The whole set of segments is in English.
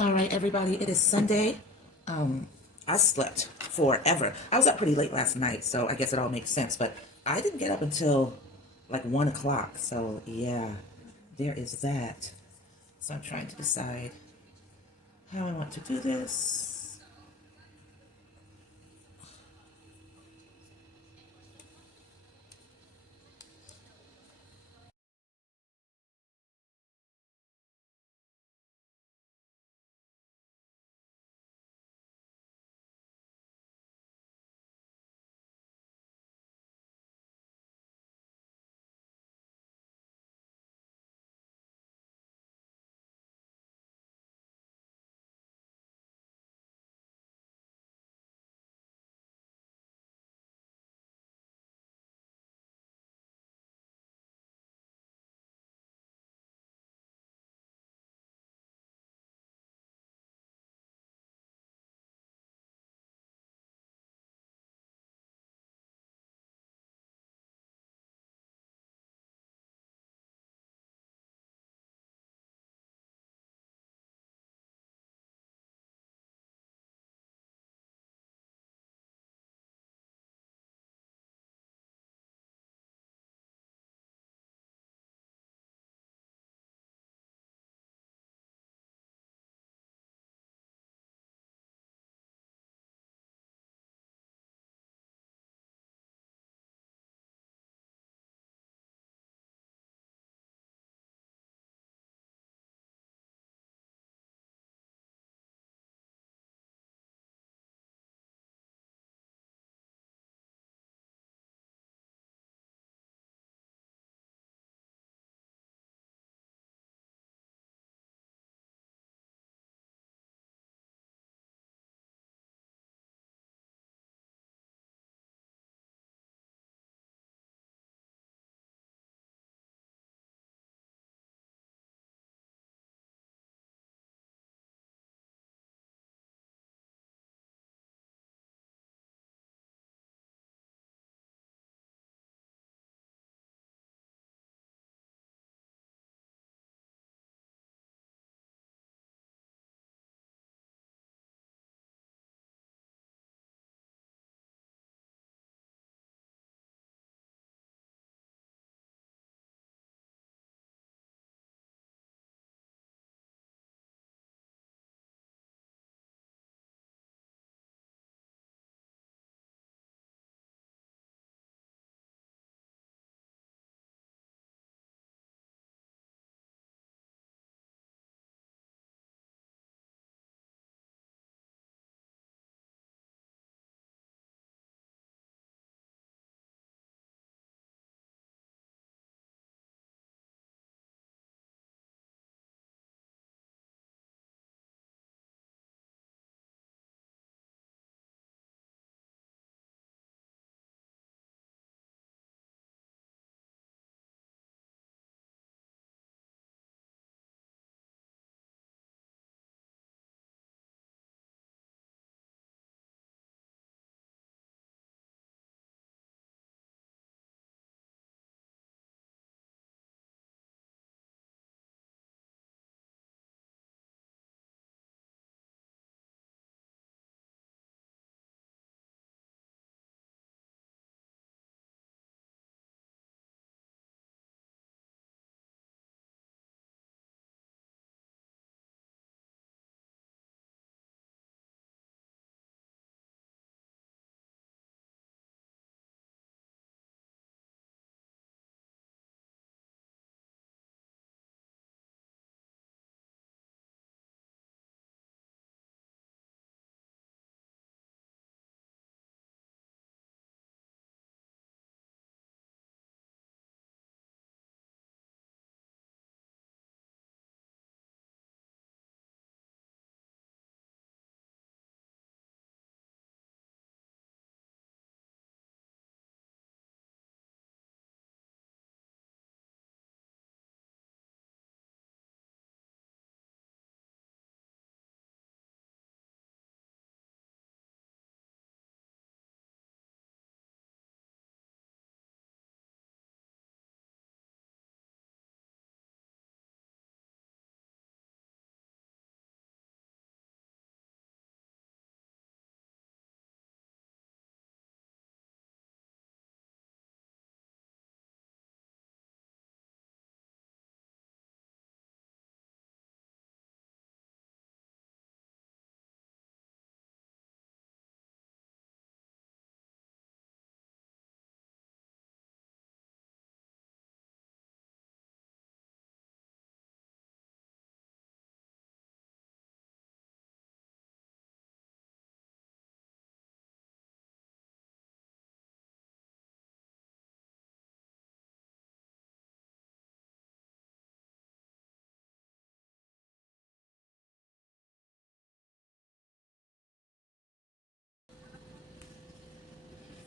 All right, everybody, it is Sunday. Um, I slept forever. I was up pretty late last night, so I guess it all makes sense, but I didn't get up until like 1 o'clock. So, yeah, there is that. So, I'm trying to decide how I want to do this.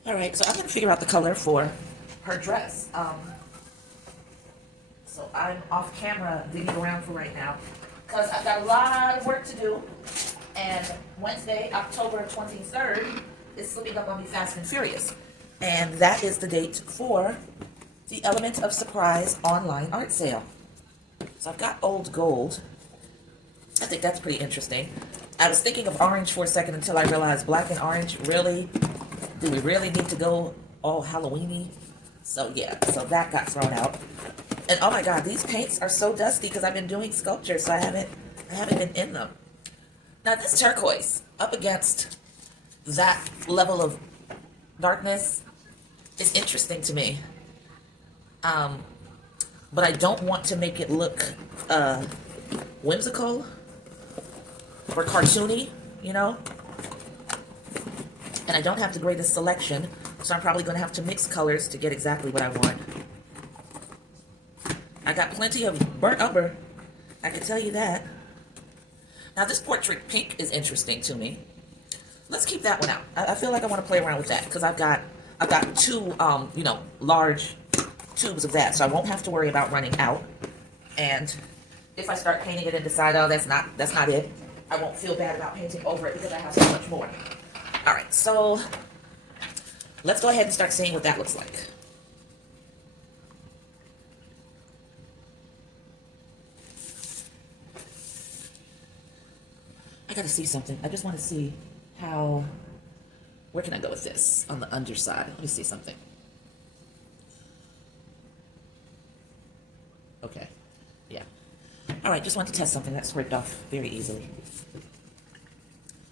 All right, so I'm gonna figure out the color for her dress. So I'm off camera digging around for right now because I've got a lot of work to do. And Wednesday, October 23rd, is slipping up on me fast and furious. And that is the date for the Element of Surprise online art sale. So I've got old gold. I think that's pretty interesting. I was thinking of orange for a second until I realized black and orange, really? Do we really need to go all Halloweeny? So yeah, so that got thrown out. And oh my God, these paints are so dusty because I've been doing sculptures, so I haven't been in them. Now this turquoise up against that level of darkness is interesting to me. But I don't want to make it look whimsical or cartoony, you know? And I don't have the greatest selection, so I'm probably going to have to mix colors to get exactly what I want. I got plenty of burnt umber, I can tell you that. Now this portrait pink is interesting to me. Let's keep that one out. I feel like I want to play around with that because I've got two large tubes of that, so I won't have to worry about running out. And if I start painting it and decide, oh, that's not it, I won't feel bad about painting over it because I have so much more. All right, so let's go ahead and start seeing what that looks like. I gotta see something. I just want to see where can I go with this on the underside? Let me see something. Okay, yeah. All right, just want to test something that scraped off very easily.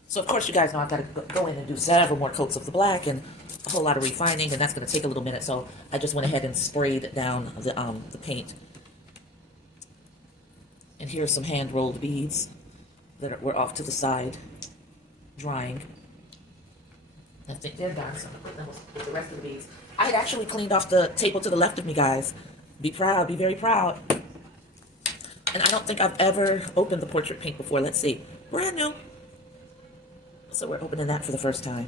So of course you guys know I've got to go in and do several more coats of the black and a whole lot of refining, and that's going to take a little minute. So I just went ahead and sprayed down the paint. And here's some hand rolled beads that were off to the side, drying. I think they're done, so I'm gonna put them with the rest of the beads. I had actually cleaned off the table to the left of me, guys. Be proud, be very proud. And I don't think I've ever opened the portrait pink before. Let's see, brand new. So we're opening that for the first time.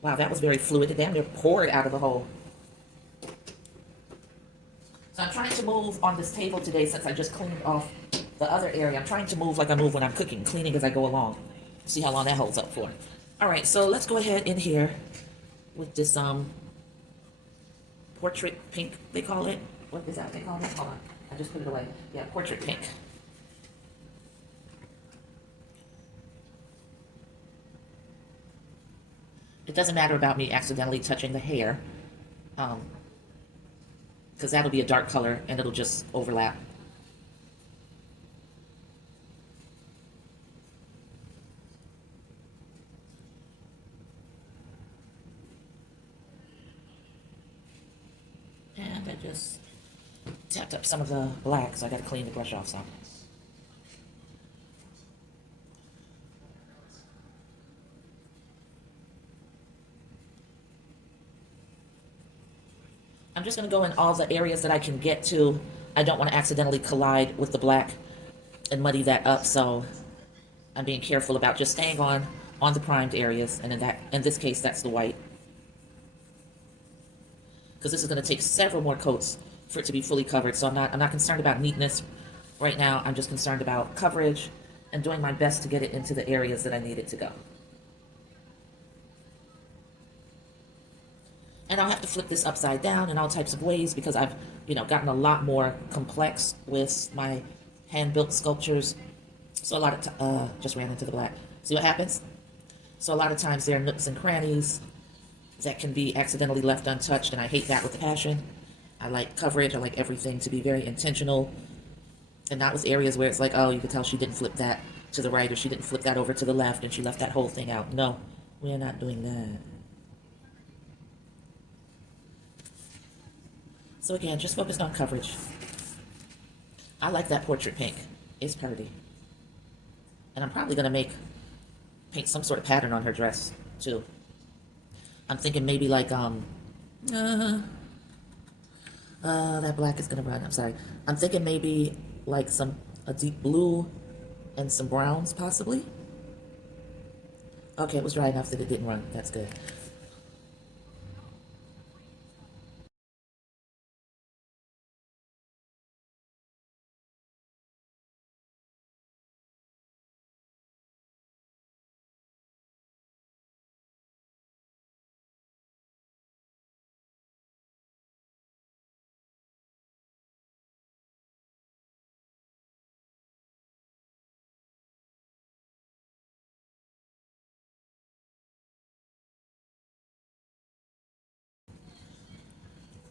Wow, that was very fluid. It damn near poured out of the hole. So I'm trying to move on this table today since I just cleaned off the other area. I'm trying to move like I move when I'm cooking, cleaning as I go along. See how long that holds up for. All right, so let's go ahead in here with this portrait pink, they call it. What is that they call it? Hold on, I just put it away. Yeah, portrait pink. It doesn't matter about me accidentally touching the hair, because that'll be a dark color and it'll just overlap. And I just tapped up some of the black, so I got to clean the brush off some. I'm just going to go in all the areas that I can get to. I don't want to accidentally collide with the black and muddy that up, so I'm being careful about just staying on the primed areas, and in this case, that's the white. Because this is going to take several more coats for it to be fully covered, so I'm not concerned about neatness right now. I'm just concerned about coverage and doing my best to get it into the areas that I need it to go. And I'll have to flip this upside down in all types of ways because I've, gotten a lot more complex with my hand-built sculptures. So a lot of, just ran into the black. See what happens? So a lot of times there are nooks and crannies that can be accidentally left untouched, and I hate that with a passion. I like coverage. I like everything to be very intentional and not with areas where it's like, oh, you could tell she didn't flip that to the right or she didn't flip that over to the left and she left that whole thing out. No, we're not doing that. So again, just focused on coverage. I like that portrait pink. It's pretty. And I'm probably going to paint some sort of pattern on her dress, too. I'm thinking maybe like, that black is going to run. I'm sorry. I'm thinking maybe like a deep blue and some browns possibly. Okay, it was dry enough that it didn't run. That's good.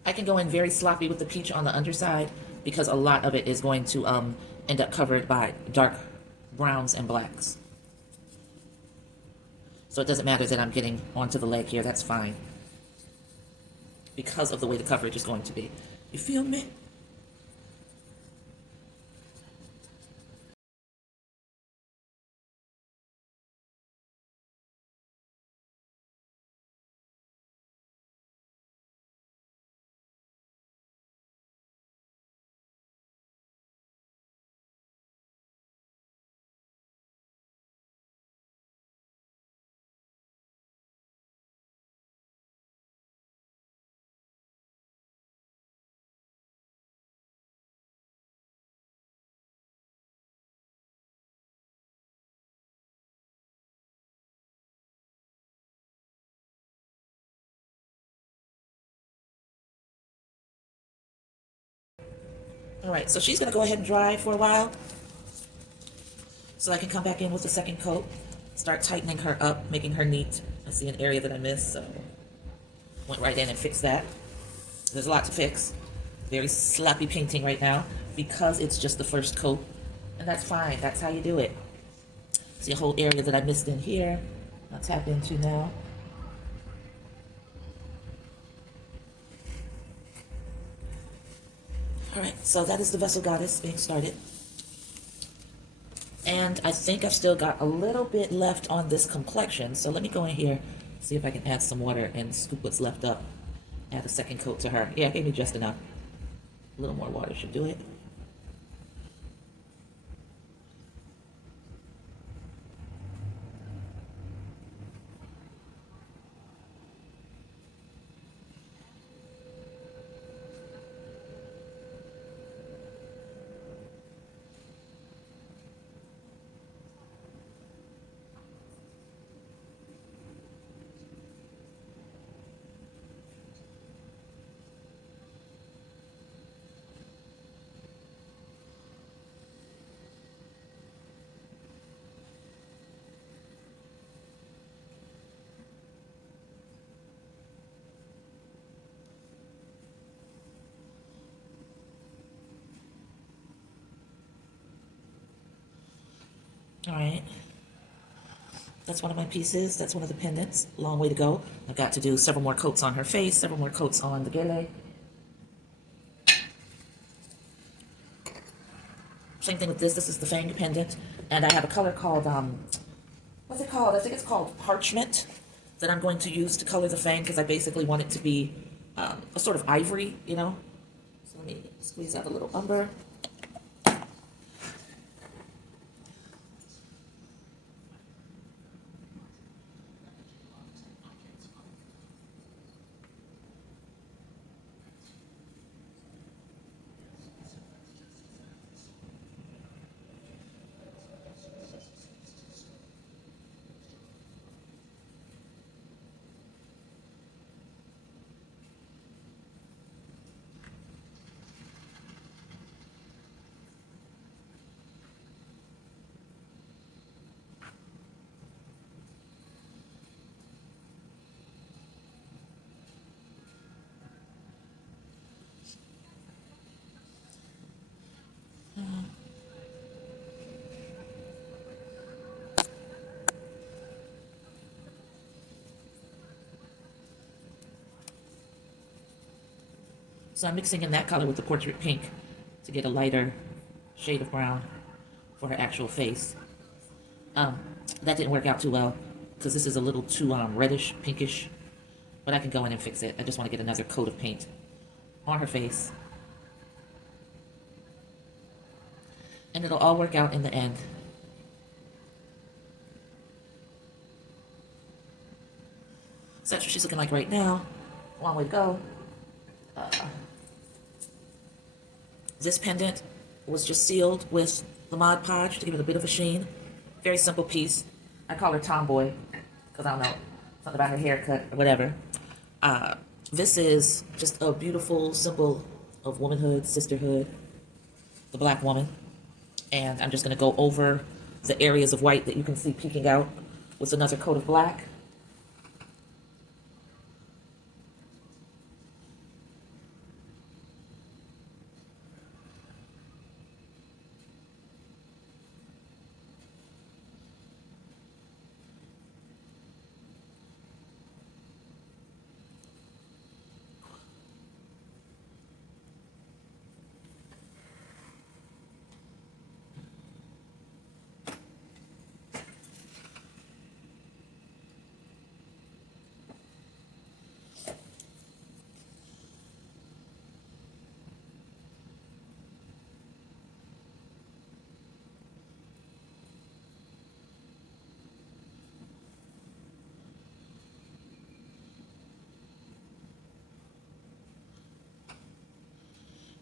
I can go in very sloppy with the peach on the underside because a lot of it is going to end up covered by dark browns and blacks. So it doesn't matter that I'm getting onto the leg here, that's fine. Because of the way the coverage is going to be. You feel me? All right, so she's gonna go ahead and dry for a while so I can come back in with the second coat, start tightening her up, making her neat. I see an area that I missed, so went right in and fixed that. There's a lot to fix. Very sloppy painting right now because it's just the first coat, and that's fine. That's how you do it. See a whole area that I missed in here. I'll tap into now. All right, so that is the Vessel Goddess being started. And I think I've still got a little bit left on this complexion. So let me go in here, see if I can add some water and scoop what's left up. Add a second coat to her. Yeah, it gave me just enough. A little more water should do it. All right. That's one of my pieces. That's one of the pendants. Long way to go. I've got to do several more coats on her face, several more coats on the gele. Same thing with this. This is the Fang pendant. And I have a color called, what's it called? I think it's called Parchment that I'm going to use to color the Fang because I basically want it to be a sort of ivory, you know? So let me squeeze out a little umber. So I'm mixing in that color with the Portrait Pink to get a lighter shade of brown for her actual face. That didn't work out too well because this is a little too reddish, pinkish, but I can go in and fix it. I just want to get another coat of paint on her face. And it'll all work out in the end. So that's what she's looking like right now. Long way to go. This pendant was just sealed with the Mod Podge to give it a bit of a sheen. Very simple piece. I call her Tomboy because I don't know, something about her haircut or whatever. This is just a beautiful symbol of womanhood, sisterhood, the black woman. And I'm just going to go over the areas of white that you can see peeking out with another coat of black.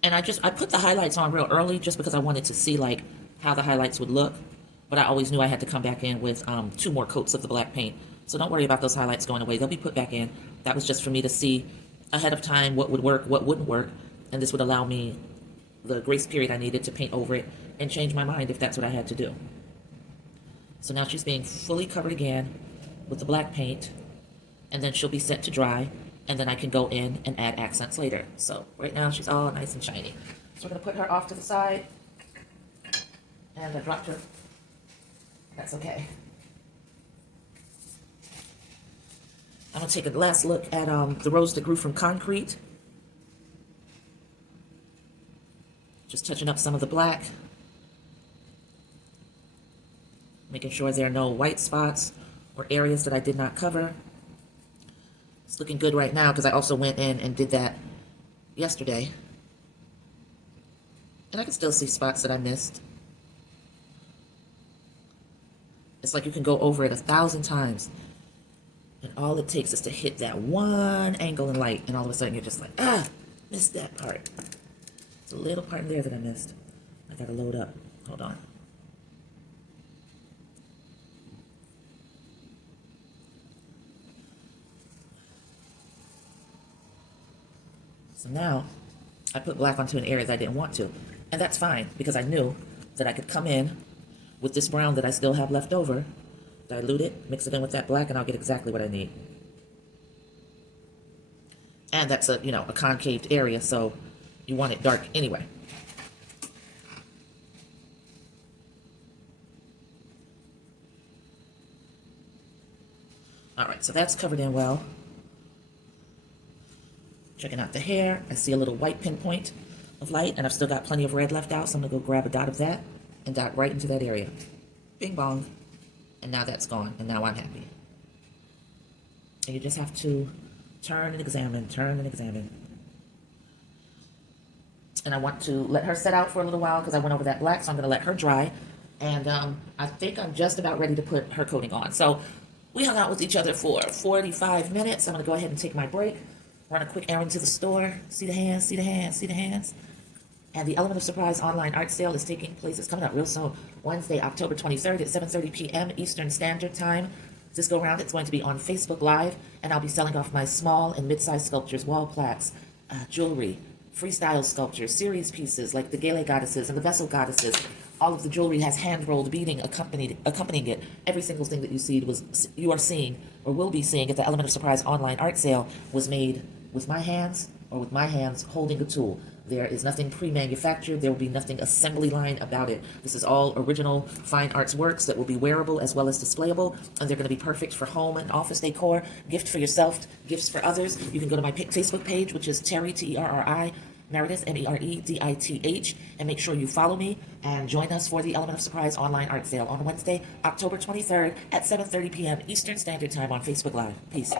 And I put the highlights on real early just because I wanted to see like how the highlights would look. But I always knew I had to come back in with 2 more coats of the black paint. So don't worry about those highlights going away. They'll be put back in. That was just for me to see ahead of time what would work, what wouldn't work. And this would allow me the grace period I needed to paint over it and change my mind if that's what I had to do. So now she's being fully covered again with the black paint. And then she'll be set to dry. And then I can go in and add accents later. So right now she's all nice and shiny. So we're going to put her off to the side. And I dropped her. That's okay. I'm going to take a last look at the rose that grew from concrete. Just touching up some of the black. Making sure there are no white spots or areas that I did not cover. It's looking good right now because I also went in and did that yesterday. And I can still see spots that I missed. It's like you can go over it 1,000 times. And all it takes is to hit that one angle in light. And all of a sudden you're just like, missed that part. It's a little part in there that I missed. I gotta load up. Hold on. So now, I put black onto an area that I didn't want to. And that's fine, because I knew that I could come in with this brown that I still have left over, dilute it, mix it in with that black, and I'll get exactly what I need. And that's a concaved area, so you want it dark anyway. All right, so that's covered in well. Checking out the hair, I see a little white pinpoint of light, and I've still got plenty of red left out, so I'm gonna go grab a dot of that and dot right into that area. Bing bong. And now that's gone, and now I'm happy. And you just have to turn and examine, turn and examine. And I want to let her set out for a little while because I went over that black, so I'm gonna let her dry. And I think I'm just about ready to put her coating on. So we hung out with each other for 45 minutes. I'm gonna go ahead and take my break. Run a quick errand to the store. See the hands, see the hands, see the hands. And the Element of Surprise online art sale is taking place. It's coming up real soon. Wednesday, October 23rd at 7:30 p.m. Eastern Standard Time. This go round, it's going to be on Facebook Live. And I'll be selling off my small and mid-sized sculptures, wall plaques, jewelry, freestyle sculptures, series pieces like the Gele goddesses and the vessel goddesses. All of the jewelry has hand-rolled beading accompanying it. Every single thing that you are seeing or will be seeing at the Element of Surprise online art sale was made with my hands or with my hands holding a tool. There is nothing pre-manufactured. There will be nothing assembly line about it. This is all original fine arts works that will be wearable as well as displayable, and they're going to be perfect for home and office decor, gift for yourself, gifts for others. You can go to my Facebook page, which is Terry, T-E-R-R-I, Meredith, Meredith, and make sure you follow me and join us for the Element of Surprise online art sale on Wednesday, October 23rd at 7:30 p.m. Eastern Standard Time on Facebook Live. Peace.